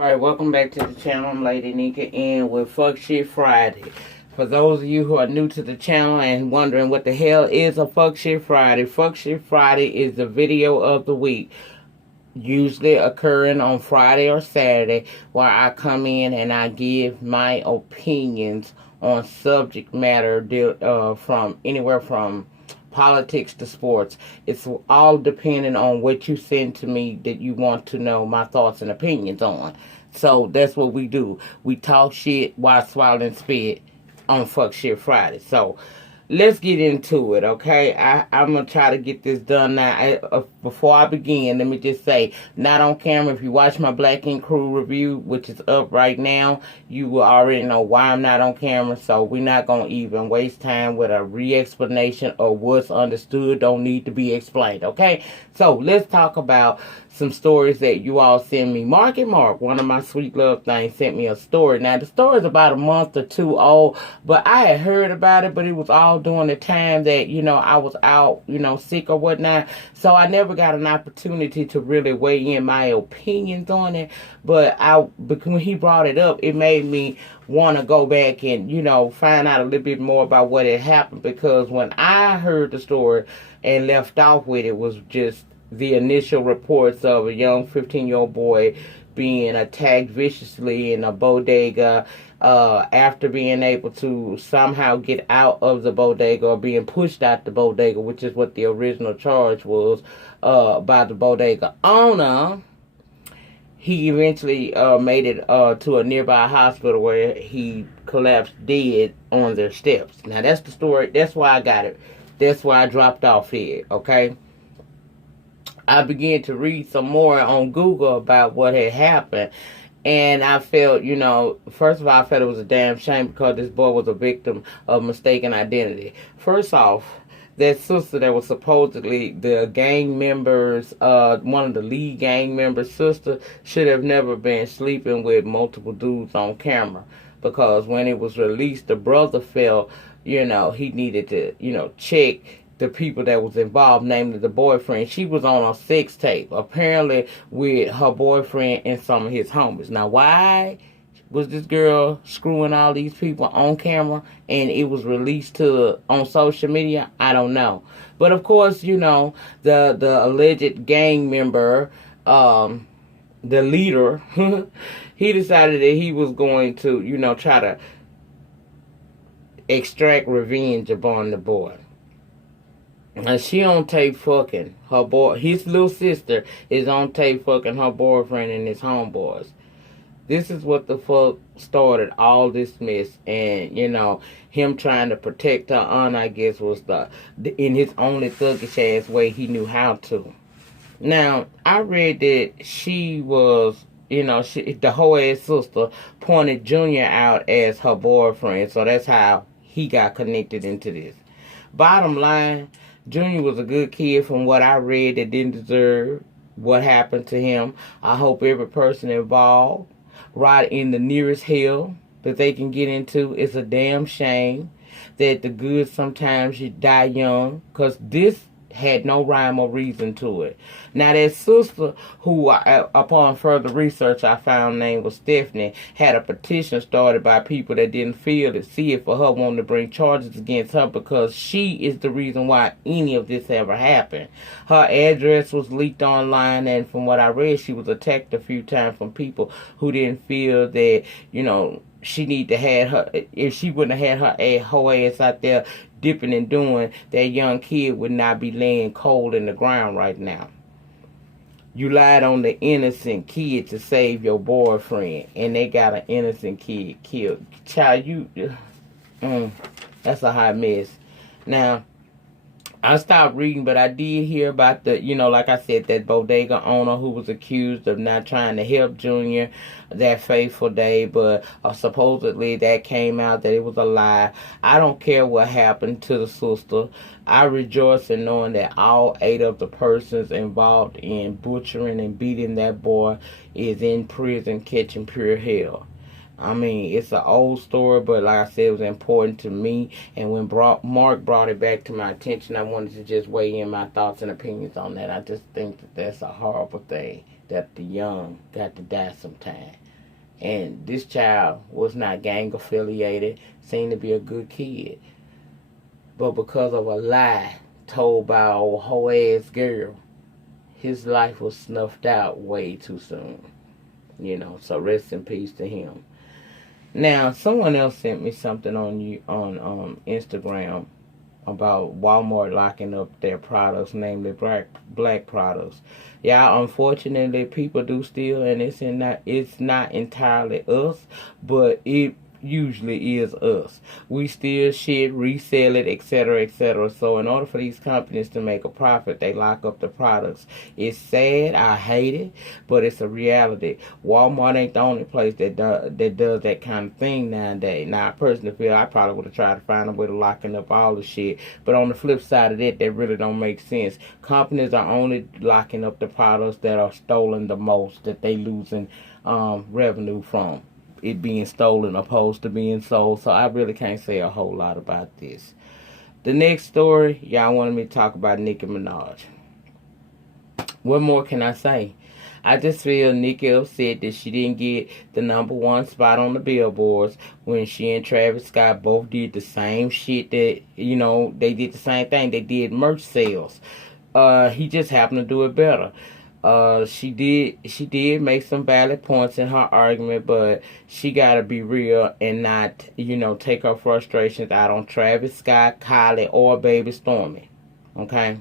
Alright, welcome back to the channel. I'm Lady Nika and with Fuck Shit Friday. For those of you who are new to the channel and wondering what the hell is a Fuck Shit Friday is the video of the week, usually occurring on Friday or Saturday, where I come in and I give my opinions on subject matter from anywhere from politics to sports. It's all depending on what you send to me that you want to know my thoughts and opinions on. So that's what we do. We talk shit while swallowing spit on Fuck Shit Friday. So let's get into it, okay? I'm going to try to get this done now. Before I begin, let me just say, not on camera. If you watch my Black Ink Crew review, which is up right now, you will already know why I'm not on camera. So we're not going to even waste time with a re-explanation of what's understood. Don't need to be explained, okay? So let's talk about some stories that you all send me. Mark, one of my sweet love things, sent me a story. Now, the story is about a month or two old, but I had heard about it, but it was all during the time that, I was out, sick or whatnot. So I never got an opportunity to really weigh in my opinions on it. But when he brought it up, it made me want to go back and, find out a little bit more about what had happened. Because when I heard the story and left off with it was just the initial reports of a young 15-year-old boy being attacked viciously in a bodega after being able to somehow get out of the bodega or being pushed out the bodega, which is what the original charge was by the bodega owner. He eventually made it to a nearby hospital where he collapsed dead on their steps. Now, that's the story. That's why I got it. That's why I dropped off here, okay? I began to read some more on Google about what had happened. And I felt, first of all, I felt it was a damn shame because this boy was a victim of mistaken identity. First off, that sister that was supposedly the gang members, one of the lead gang members' sister, should have never been sleeping with multiple dudes on camera. Because when it was released, the brother felt, he needed to, check the people that was involved, namely the boyfriend. She was on a sex tape, apparently with her boyfriend and some of his homies. Now, why was this girl screwing all these people on camera and it was released on social media? I don't know. But of course, the alleged gang member, the leader, he decided that he was going to, try to extract revenge upon the boy. And she on tape fucking her boy. His little sister is on tape fucking her boyfriend and his homeboys. This is what the fuck started all this mess. And, him trying to protect her honor, I guess, was in his only thuggish ass way he knew how to. Now, I read that she was, the whole ass sister pointed Junior out as her boyfriend. So that's how he got connected into this. Bottom line, Junior was a good kid from what I read that didn't deserve what happened to him. I hope every person involved rot in the nearest hell that they can get into. It's a damn shame that the good sometimes you die young, because this had no rhyme or reason to it. Now, that sister, who upon further research I found name was Stephanie, had a petition started by people that didn't feel it, see it for her wanting to bring charges against her because she is the reason why any of this ever happened. Her address was leaked online, and from what I read, she was attacked a few times from people who didn't feel that, she need to have her, if she wouldn't have had her whole ass out there dipping and doing, that young kid would not be laying cold in the ground right now. You lied on the innocent kid to save your boyfriend, and they got an innocent kid killed. Child, that's a hot mess. Now, I stopped reading, but I did hear about like I said, that bodega owner who was accused of not trying to help Junior that fateful day, but supposedly that came out that it was a lie. I don't care what happened to the sister. I rejoice in knowing that all 8 of the persons involved in butchering and beating that boy is in prison catching pure hell. I mean, it's an old story, but like I said, it was important to me. And when Mark brought it back to my attention, I wanted to just weigh in my thoughts and opinions on that. I just think that that's a horrible thing, that the young got to die sometime. And this child was not gang affiliated, seemed to be a good kid. But because of a lie told by a old hoe ass girl, his life was snuffed out way too soon. So rest in peace to him. Now, someone else sent me something on Instagram about Walmart locking up their products, namely black products. Yeah, unfortunately, people do steal, and it's not entirely us, but it usually is us. We steal shit, resell it, etc., etc. So in order for these companies to make a profit, they lock up the products. It's sad, I hate it, but it's a reality. Walmart ain't the only place that does that kind of thing nowadays. Now, I personally feel I probably would have tried to find a way to locking up all the shit, but on the flip side of that really don't make sense. Companies are only locking up the products that are stolen the most, that they losing revenue from it being stolen opposed to being sold. So I really can't say a whole lot about this. The next story, y'all wanted me to talk about Nicki Minaj. What more can I say? I just feel Nicki upset that she didn't get the #1 spot on the billboards when she and Travis Scott both did the same shit that, they did the same thing. They did merch sales. He just happened to do it better. She did make some valid points in her argument, but she gotta be real and not, take her frustrations out on Travis Scott, Kylie, or Baby Stormy. Okay?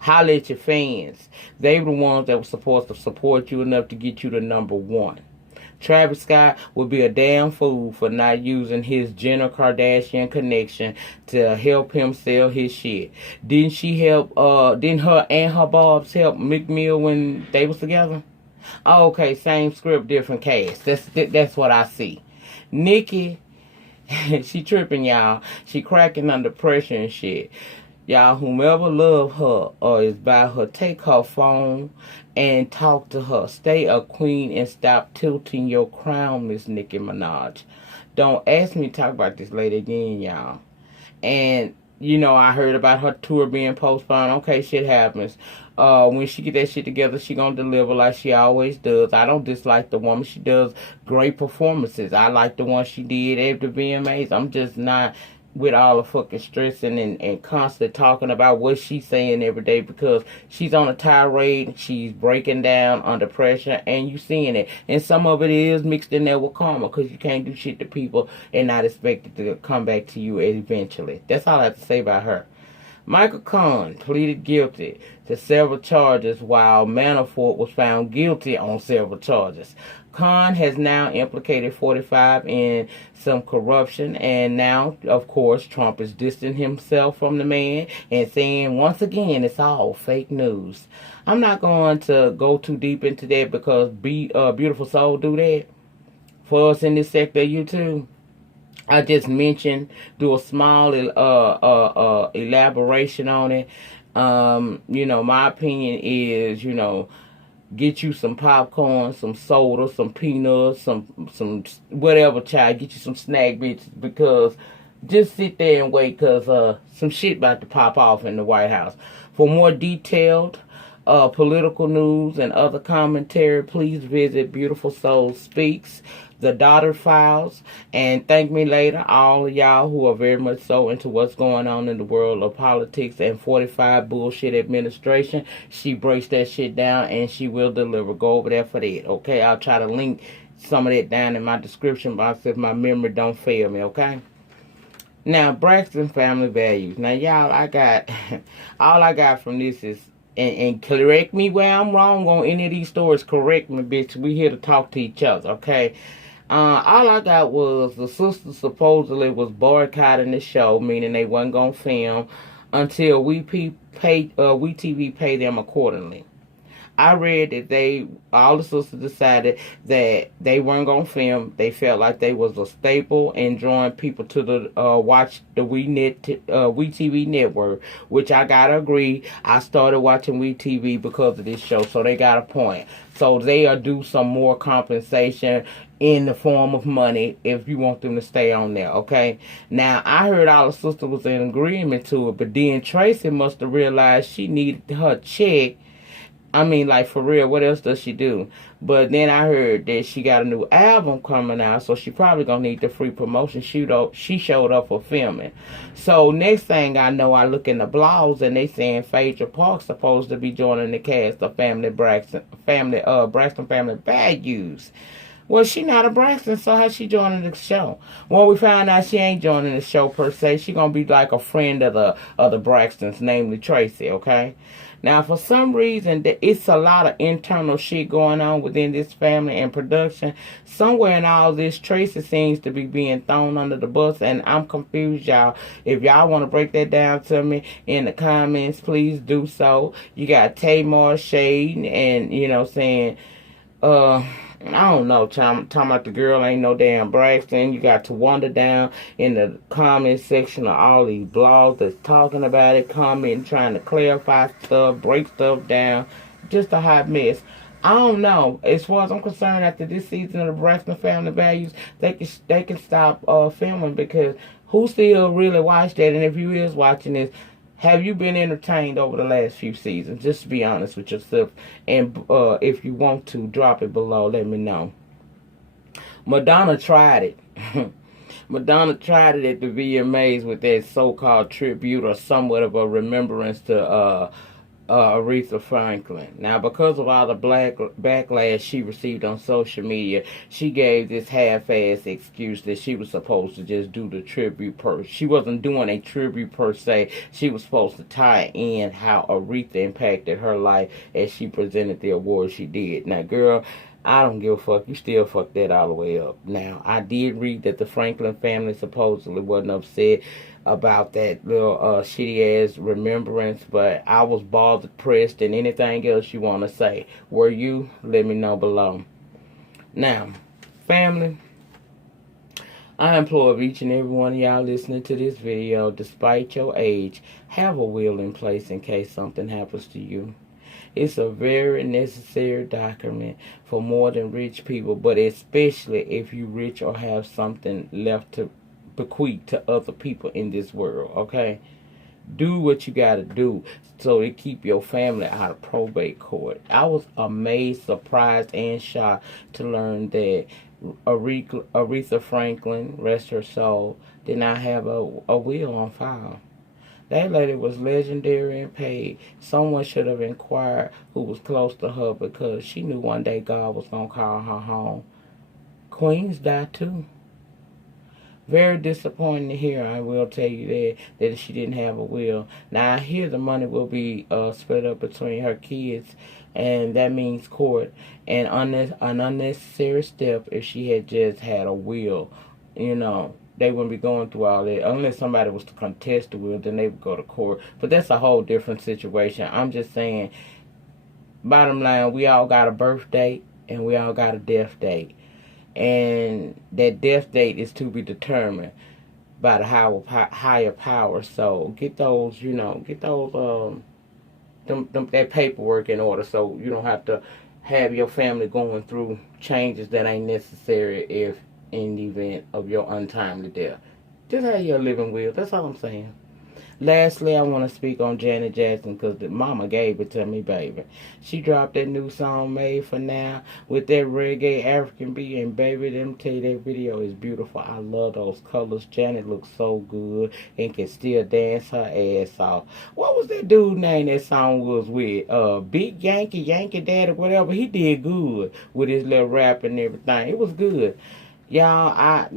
Holla at your fans. They were the ones that were supposed to support you enough to get you to #1. Travis Scott would be a damn fool for not using his Jenner Kardashian connection to help him sell his shit. Didn't her and her Bobs help Meek Mill when they was together? Oh, okay, same script, different cast. That's what I see. Nicki, she tripping, y'all. She cracking under pressure and shit. Y'all, whomever love her or is by her, take her phone and talk to her. Stay a queen and stop tilting your crown, Miss Nicki Minaj. Don't ask me to talk about this lady again, y'all. And, I heard about her tour being postponed. Okay, shit happens. When she get that shit together, she gonna deliver like she always does. I don't dislike the woman. She does great performances. I like the one she did at the VMAs. I'm just not with all the fucking stressing and constant talking about what she's saying every day, because she's on a tirade, she's breaking down under pressure, and you seeing it. And some of it is mixed in there with karma, because you can't do shit to people and not expect it to come back to you eventually. That's all I have to say about her. Michael Cohen pleaded guilty to several charges, while Manafort was found guilty on several charges. Cohen has now implicated 45 in some corruption, and now, of course, Trump is distancing himself from the man and saying once again it's all fake news. I'm not going to go too deep into that, because Beautiful Soul do that for us in this sector of YouTube. I just mentioned, do a small elaboration on it. My opinion is, get you some popcorn, some soda, some peanuts, some whatever, child. Get you some snack bitches, because just sit there and wait, because some shit about to pop off in the White House. For more detailed political news and other commentary, please visit Beautiful Soul Speaks, The Daughter Files, and thank me later, all of y'all who are very much so into what's going on in the world of politics and 45 bullshit administration. She breaks that shit down, and she will deliver. Go over there for that, okay? I'll try to link some of that down in my description box if my memory don't fail me, okay? Now, Braxton family values. Now, y'all, all I got from this is, and correct me where I'm wrong on any of these stories. Correct me, bitch. We here to talk to each other, okay? All I got was the sister supposedly was boycotting the show, meaning they wasn't gonna film until WeTV pay them accordingly. I read that all the sisters decided that they weren't going to film. They felt like they was a staple in drawing people to the watch the WeTV network, which I got to agree. I started watching WeTV because of this show, so they got a point. So they are due some more compensation in the form of money if you want them to stay on there, okay? Now, I heard all the sisters was in agreement to it, but then Tracy must have realized she needed her check I mean, like, for real, what else does she do? But then I heard that she got a new album coming out, so she probably gonna need the free promotion. She showed up for filming. So next thing I know, I look in the blogs and they saying Phaedra Park's supposed to be joining the cast of Braxton Family Values. Well, she not a Braxton, so how she joining the show? Well, we found out she ain't joining the show per se. She gonna be like a friend of the Braxtons, namely Tracy. Okay. Now, for some reason, it's a lot of internal shit going on within this family and production. Somewhere in all this, Tracy seems to be being thrown under the bus, and I'm confused, y'all. If y'all want to break that down to me in the comments, please do so. You got Tamar Shade, and you know, saying, I don't know, talking about the girl ain't no damn Braxton. You got to wander down in the comment section of all these blogs that's talking about it, commenting, trying to clarify stuff, break stuff down. Just a hot mess. I don't know. As far as I'm concerned, after this season of the Braxton Family Values, they can stop filming, because who still really watched that? And if you is watching this, have you been entertained over the last few seasons? Just to be honest with yourself. And if you want to, drop it below. Let me know. Madonna tried it. Madonna tried it at the VMAs with that so-called tribute or somewhat of a remembrance to Aretha Franklin. Now, because of all the backlash she received on social media, she gave this half-ass excuse that she was supposed to just do the tribute she wasn't doing a tribute per se. She was supposed to tie in how Aretha impacted her life as she presented the award she did. Now, girl, I don't give a fuck. You still fucked that all the way up. Now, I did read that the Franklin family supposedly wasn't upset about that little shitty ass remembrance, but I was bald, depressed, and anything else you want to say. Were you? Let me know below. Now, family, I implore each and every one of y'all listening to this video, despite your age, have a will in place in case something happens to you. It's a very necessary document for more than rich people, but especially if you're rich or have something left to bequeath to other people in this world, okay? Do what you gotta do so to keep your family out of probate court. I was amazed, surprised, and shocked to learn that Aretha Franklin, rest her soul, did not have a will on file. That lady was legendary and paid. Someone should have inquired who was close to her, because she knew one day God was going to call her home. Queens die too. Very disappointing to hear, I will tell you that she didn't have a will. Now, I hear the money will be split up between her kids, and that means court. And an unnecessary step if she had just had a will, you know. They wouldn't be going through all that. Unless somebody was to contest the will, then they would go to court. But that's a whole different situation. I'm just saying, bottom line, we all got a birth date and we all got a death date. And that death date is to be determined by the higher power. So get those, that paperwork in order, so you don't have to have your family going through changes that ain't necessary if in the event of your untimely death. Just have your living will. That's all I'm saying. Lastly, I want to speak on Janet Jackson, because the mama gave it to me, baby. She dropped that new song, Made for Now, with that reggae African beat, and baby, let me tell you, that video is beautiful. I love those colors. Janet looks so good and can still dance her ass off. What was that dude name that song was with? Big Yankee Daddy, whatever. He did good with his little rap and everything. It was good. Y'all,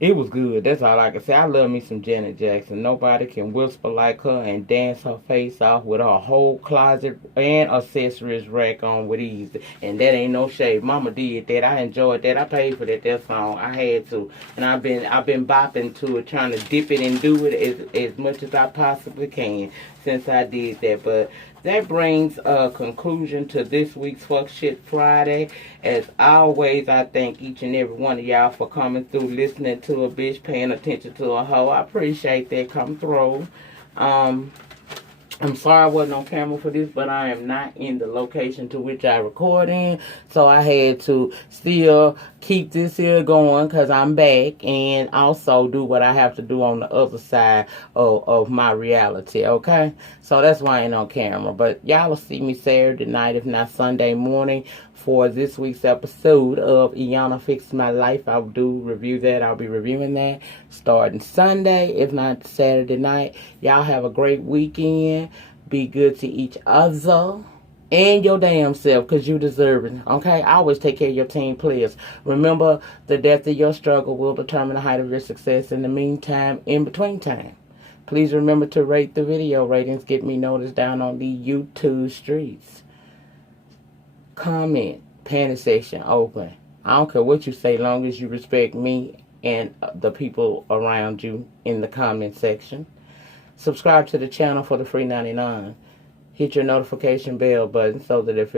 it was good. That's all I can say. I love me some Janet Jackson. Nobody can whisper like her and dance her face off with her whole closet and accessories rack on with ease. And that ain't no shade. Mama did that. I enjoyed that. I paid for that song. I had to. And I've been bopping to it, trying to dip it and do it as much as I possibly can since I did that. But that brings a conclusion to this week's Fuck Shit Friday. As always, I thank each and every one of y'all for coming through, listening to a bitch, paying attention to a hoe. I appreciate that. Come through. I'm sorry I wasn't on camera for this, but I am not in the location to which I record in. So I had to still keep this here going because I'm back, and also do what I have to do on the other side of my reality, okay? So that's why I ain't on camera. But y'all will see me Saturday night, if not Sunday morning, for this week's episode of Iyanla Fix My Life. I'll do review that. I'll be reviewing that starting Sunday, if not Saturday night. Y'all have a great weekend. Be good to each other and your damn self, because you deserve it, okay? Always take care of your team players. Remember, the depth of your struggle will determine the height of your success. In the meantime, in between time, please remember to rate the video. Ratings get me noticed down on the YouTube streets. Comment, panic section open. I don't care what you say, long as you respect me and the people around you in the comment section. Subscribe to the channel for the free 99. Hit your notification bell button so that if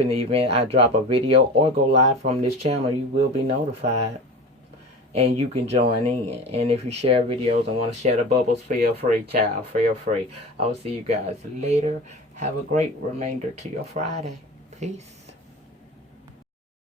in the event I drop a video or go live from this channel, you will be notified and you can join in. And if you share videos and want to share the bubbles, feel free, child, feel free. I will see you guys later. Have a great remainder to your Friday. Peace.